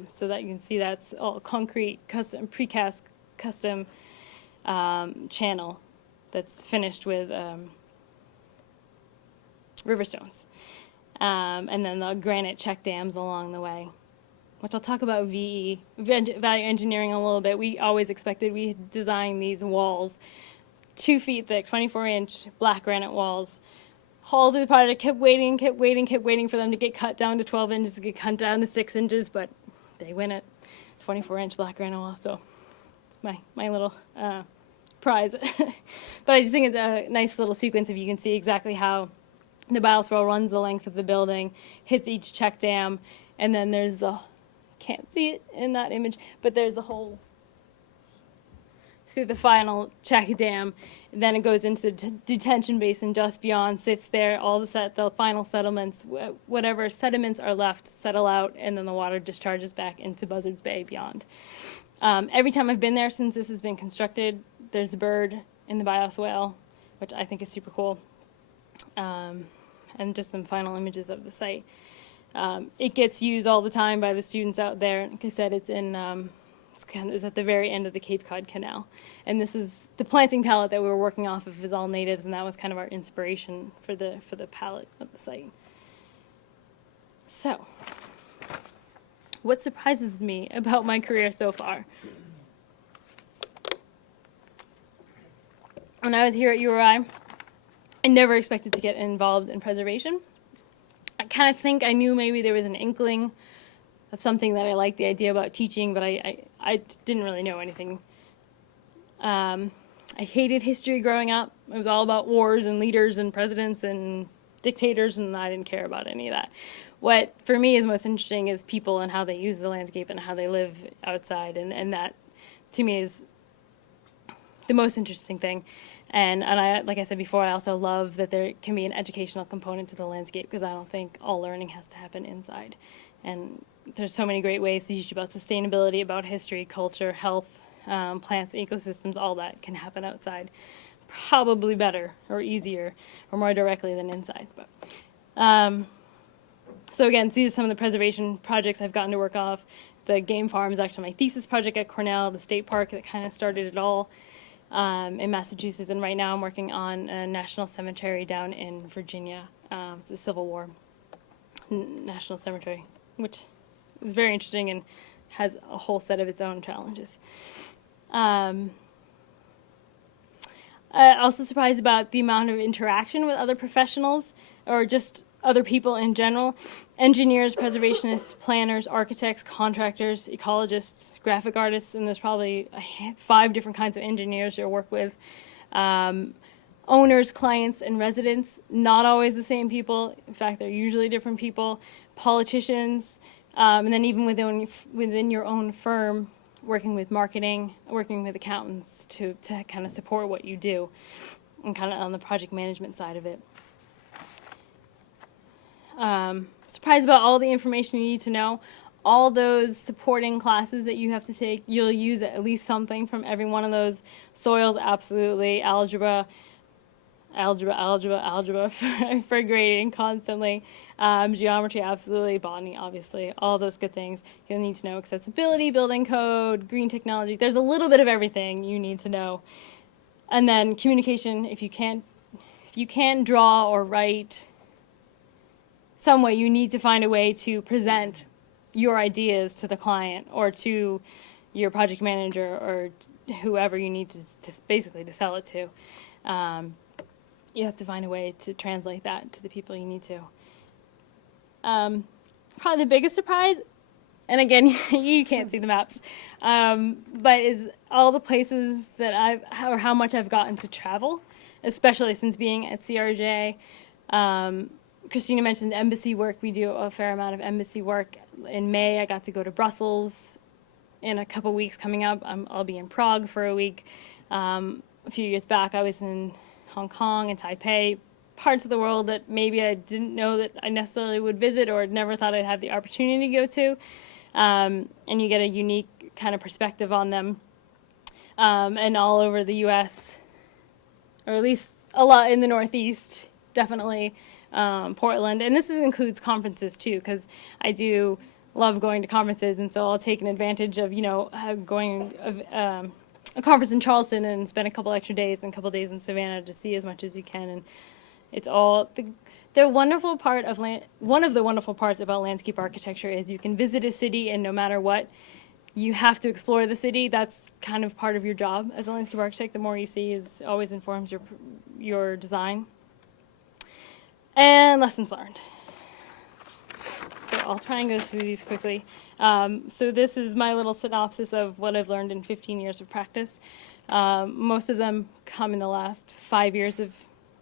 so that you can see that's all concrete, precast custom channel that's finished with river stones, and then the granite check dams along the way, which I'll talk about value engineering a little bit. We always expected, we had designed these walls 2 feet thick, 24-inch black granite walls. Hauled through the project, kept waiting for them to get cut down to 12 inches, to get cut down to 6 inches, but they win at 24-inch black granite wall, so it's my little prize. But I just think it's a nice little sequence if you can see exactly how the bioswale runs the length of the building, hits each check dam, and then there's can't see it in that image, but there's the whole through the final check dam. Then it goes into the detention basin just beyond, sits there, all the final settlements, whatever sediments are left, settle out, and then the water discharges back into Buzzards Bay beyond. Every time I've been there since this has been constructed, there's a bird in the bioswale, which I think is super cool. And just some final images of the site. It gets used all the time by the students out there. Like I said, it's at the very end of the Cape Cod Canal. And this is the planting palette that we were working off of is all natives, and that was kind of our inspiration for the palette of the site. So, what surprises me about my career so far? When I was here at URI, I never expected to get involved in preservation. I kind of think I knew maybe there was an inkling of something that I liked the idea about teaching, but I didn't really know anything. I hated history growing up. It was all about wars and leaders and presidents and dictators, and I didn't care about any of that. What for me is most interesting is people and how they use the landscape and how they live outside, and that to me is the most interesting thing. And I, like I said before, I also love that there can be an educational component to the landscape, because I don't think all learning has to happen inside. And there's so many great ways to teach about sustainability, about history, culture, health, plants, ecosystems, all that can happen outside. Probably better or easier or more directly than inside. But so again, these are some of the preservation projects I've gotten to work off. The game farm is actually my thesis project at Cornell, the state park that kind of started it all in Massachusetts. And right now I'm working on a national cemetery down in Virginia. It's a Civil War national cemetery, which is very interesting and has a whole set of its own challenges. Also surprised about the amount of interaction with other professionals or just other people in general. Engineers, preservationists, planners, architects, contractors, ecologists, graphic artists, and there's probably 5 different kinds of engineers you'll work with. Owners, clients, and residents, not always the same people. In fact, they're usually different people. Politicians, and then even within your own firm, working with marketing, working with accountants to kind of support what you do, and kind of on the project management side of it. Surprised about all the information you need to know. All those supporting classes that you have to take, you'll use at least something from every one of those. Soils, absolutely. Algebra for grading constantly. Geometry, absolutely. Botany, obviously. All those good things. You'll need to know accessibility, building code, green technology. There's a little bit of everything you need to know. And then communication, if you can't draw or write some way, you need to find a way to present your ideas to the client or to your project manager or whoever you need to basically to sell it to. You have to find a way to translate that to the people you need to. Probably the biggest surprise, and again, you can't see the maps, but is all the places that or how much I've gotten to travel, especially since being at CRJ. Kristina mentioned embassy work. We do a fair amount of embassy work. In May, I got to go to Brussels. In a couple weeks coming up, I'll be in Prague for a week. A few years back, I was in Hong Kong and Taipei, parts of the world that maybe I didn't know that I necessarily would visit or never thought I'd have the opportunity to go to. And you get a unique kind of perspective on them. And all over the U.S., or at least a lot in the Northeast, definitely. Portland, and this includes conferences too, because I do love going to conferences, and so I'll take an advantage of going a conference in Charleston and spend a couple extra days and a couple days in Savannah to see as much as you can. And it's all the wonderful part of one of the wonderful parts about landscape architecture is you can visit a city, and no matter what, you have to explore the city. That's kind of part of your job as a landscape architect. The more you see always informs your design. And lessons learned. So I'll try and go through these quickly. So this is my little synopsis of what I've learned in 15 years of practice. Most of them come in the last 5 years of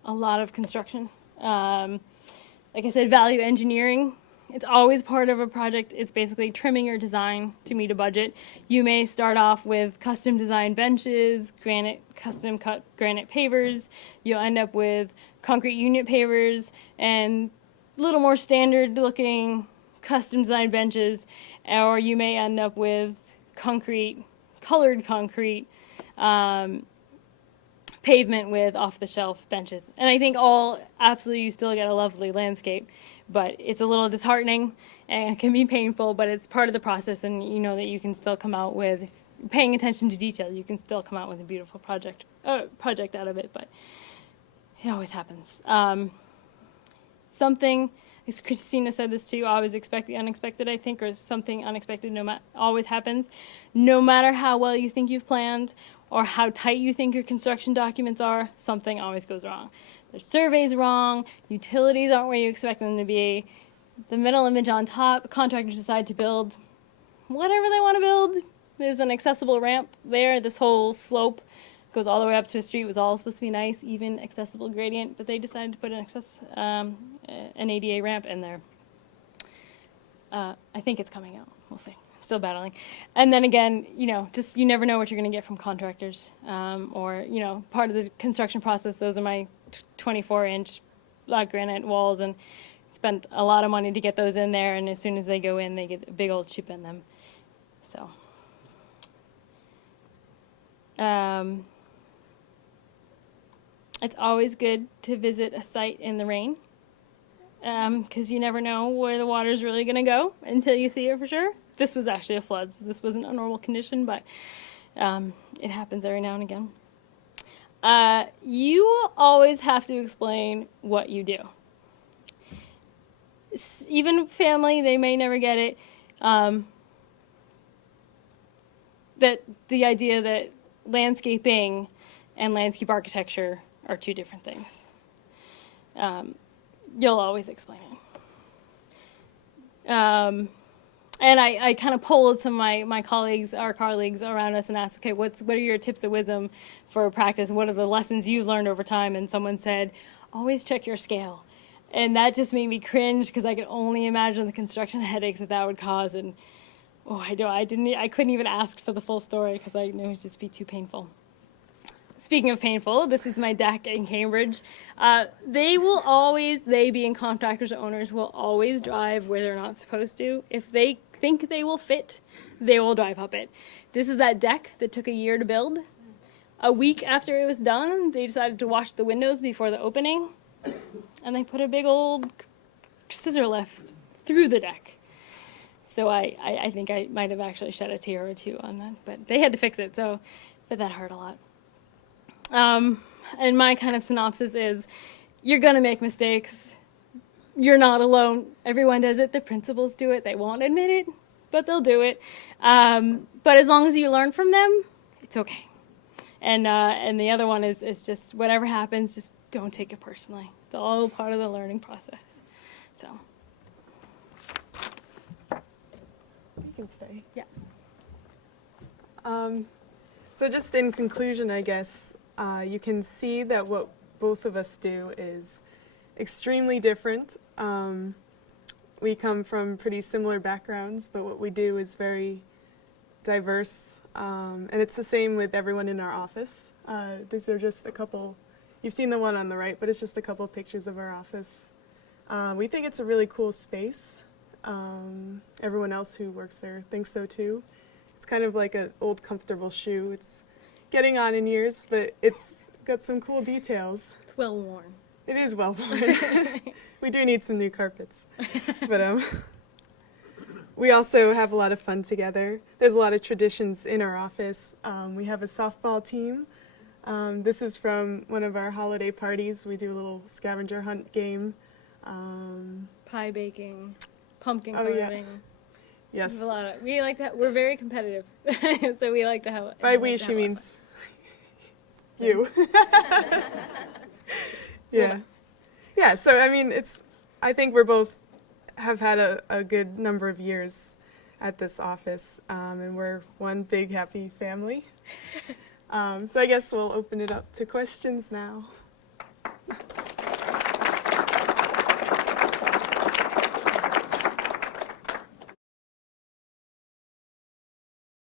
a lot of construction. Like I said, value engineering. It's always part of a project. It's basically trimming your design to meet a budget. You may start off with custom designed benches, custom cut granite pavers. You'll end up with concrete unit pavers and a little more standard looking custom designed benches, or you may end up with colored concrete pavement with off the shelf benches. And I think all absolutely you still get a lovely landscape, but it's a little disheartening and it can be painful, but it's part of the process, and you know that you can still come out with, paying attention to detail, you can still come out with a beautiful project out of it, but it always happens. Something, as Christina said this too, always expect the unexpected, I think, or something unexpected always happens. No matter how well you think you've planned or how tight you think your construction documents are, something always goes wrong. The survey's wrong, utilities aren't where you expect them to be, the middle image on top, contractors decide to build whatever they want to build. There's an accessible ramp there, this whole slope goes all the way up to a street, was all supposed to be nice, even accessible gradient, but they decided to put an ADA ramp in there. I think it's coming out, we'll see, still battling. And then again, you know, just you never know what you're gonna get from contractors, or, you know, part of the construction process, those are my 24-inch granite walls, and spent a lot of money to get those in there, and as soon as they go in, they get a big old chip in them, so. It's always good to visit a site in the rain, because you never know where the water's really going to go until you see it for sure. This was actually a flood, so this wasn't a normal condition, but it happens every now and again. You always have to explain what you do. Even family, they may never get it. That the idea that landscaping and landscape architecture are two different things. You'll always explain it. And I kind of polled some of my colleagues, our colleagues around us, and asked, okay, what are your tips of wisdom for practice? What are the lessons you've learned over time? And someone said, always check your scale. And that just made me cringe, because I could only imagine the construction headaches that would cause. And I couldn't even ask for the full story, because I knew it would just be too painful. Speaking of painful, this is my deck in Cambridge. They being contractors or owners, will always drive where they're not supposed to. If they think they will fit, they will drive up it. This is that deck that took a year to build. A week after it was done, they decided to wash the windows before the opening, and they put a big old scissor lift through the deck. So I think I might have actually shed a tear or two on that, but they had to fix it, but that hurt a lot. And my kind of synopsis is, you're gonna make mistakes. You're not alone. Everyone does it. The principals do it. They won't admit it, but they'll do it. But as long as you learn from them, it's okay. And the other one is just whatever happens, just don't take it personally. It's all part of the learning process. So. You can stay. Yeah. So just in conclusion, I guess, you can see that what both of us do is extremely different. We come from pretty similar backgrounds, but what we do is very diverse. And it's the same with everyone in our office. These are just a couple, you've seen the one on the right, but it's just a couple pictures of our office. We think it's a really cool space. Everyone else who works there thinks so too. It's kind of like an old comfortable shoe. It's getting on in years, but it's got some cool details. It's well worn. It is well worn. We do need some new carpets. But we also have a lot of fun together. There's a lot of traditions in our office. We have a softball team. This is from one of our holiday parties. We do a little scavenger hunt game. Pie baking, pumpkin Oh, carving. yeah. Yes. We're very competitive, so we like to have. By we, she means you. Yeah. Yeah, so I mean, I think we're both have had a good number of years at this office, and we're one big happy family. So I guess we'll open it up to questions now.